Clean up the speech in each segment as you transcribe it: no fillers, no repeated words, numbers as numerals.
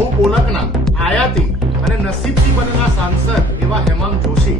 બહુબોલકના આયાતી અને નસીબથી બનેલા સાંસદ એવા હેમાંગ જોશી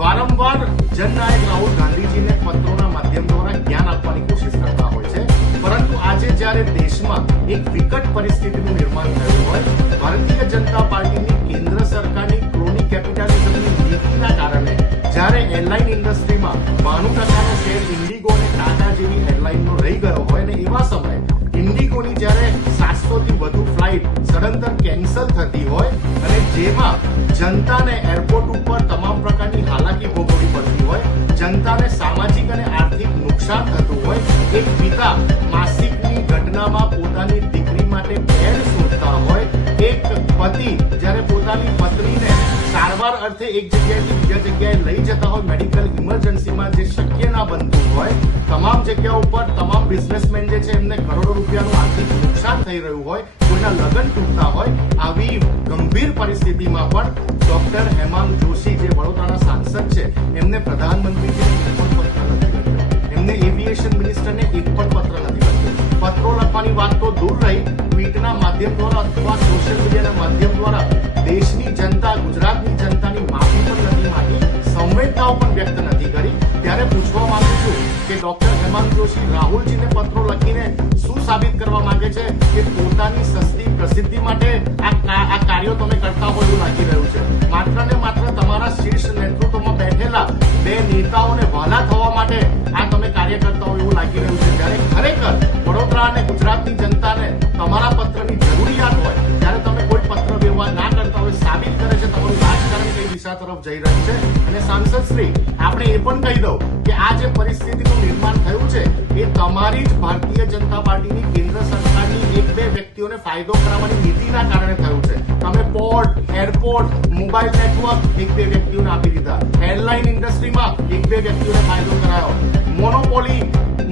વારંવાર જનનાયક રાહુલ ગાંધીજીને પત્રોના માધ્યમ દ્વારા જ્ઞાન આપવાની કોશિશ કરતા હોય છે, પરંતુ આજે જ્યારે દેશમાં એક વિકટ પરિસ્થિતિનું નિર્માણ થયું હોય, ભારતીય જનતા પાર્ટીની કેન્દ્ર સરકારની ક્રોનિક કેપિટાલિઝમની નીતિના કારણે જ્યારે એરલાઇન ઇન્ડસ્ટ્રીમાં 92% શેર ઇન્ડિગો અને ટાટા જેવી એરલાઇનનો રહી ગયો હોય અને એવા સમયે ઇન્ડિગોની જ્યારે 700 થી વધુ ફ્લાઇટ સડંતર કેન્સલ થતી હોય અને જેમાં જનતાને એરપોર્ટ ઉપર તમામ પ્રકારની હાલાકી ભોગવવી પડતી હોય, જનતાને સામાજિક અને આર્થિક નુકસાન થતું હોય, એક પિતા માસિકની ઘટનામાં પોતાની દીકરી માટે પેડ શોધતા હોય, એક પતિ જ્યારે પોતાની પત્નીને સારવાર અર્થે એક જગ્યાએથી બીજા જગ્યાએ લઈ જતા હોય મેડિકલ ઇમરજન્સીમાં, જે શક્ય ના બનતું હોય, તમામ જગ્યાઓ ઉપર તમામ બિઝનેસમેન જે છે એમને કરોડો રૂપિયાનું આર્થિક નુકસાન થઈ રહ્યું હોય, કોઈના લગ્ન તૂટતા હોય, આવી ગંભીર પરિસ્થિતિમાં પણ ડોક્ટર હેમાંગ જોશી જે વડોદરાના સાંસદ છે એમને પ્રધાનમંત્રીજીને એક પણ પત્ર નથી લખ્યો, એમને એવિએશન મિનિસ્ટરને એક પણ પત્ર નથી લખ્યો. પત્રો લખવાની વાત તો દૂર રહી, ટ્વીટના માધ્યમ દ્વારા અથવા સોશિયલ મીડિયાના માધ્યમ દ્વારા દેશની જનતા, ગુજરાતની જનતાની માફી પણ નથી માંગી, સંવેદનાઓ પણ વ્યક્ત નથી કરી. ત્યારે પૂછવા માંગુ છું કે ડોક્ટર હેમાંગ જોશી રાહુલજીને પત્રો લખીને શું સાબિત કરવા માંગે છે કે પોતાની સસ્તી પ્રસિદ્ધિ માટે આ કાર્યો તમે કરતા હોય એવું લાગી રહ્યું છે. માત્ર ને માત્ર તમારા શીર્ષ નેતૃત્વમાં બેઠેલા બે નેતાઓને વહાલા થવા માટે આ તમે કાર્ય કરતા હોય એવું લાગી રહ્યું છે. જ્યારે ખરેખર વડોદરા અને ગુજરાતની જનતાને તમારા પત્રની જરૂરિયાત હોય ત્યારે તમે કોઈ પત્ર વ્યવહાર ના કરતા હોય, સાબિત કરે છે તમારું રાજકારણ કઈ દિશા તરફ જઈ રહ્યું છે. અને સાંસદ શ્રી, આપણે એ પણ કહી દઉં કે આ જે પરિસ્થિતિનું નિર્માણ થયું છે એ તમારી જ ભારતીય જનતા પાર્ટીની કેન્દ્ર સરકારની એક બે વ્યક્તિઓને ફાયદો કરાવવાની નીતિના કારણે થયું છે. તમે પોર્ટ, એરપોર્ટ, મોબાઈલ નેટવર્ક એક બે વ્યક્તિઓને આપી દીધા, એરલાઇન ઇન્ડસ્ટ્રીમાં એક બે વ્યક્તિઓને ફાયદો કરાયો,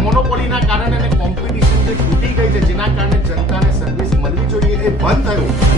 મોનોપોલીના કારણે અને કોમ્પિટિશન જે તૂટી ગઈ છે જેના કારણે જનતાને સર્વિસ મળવી જોઈએ એ બંધ થયું.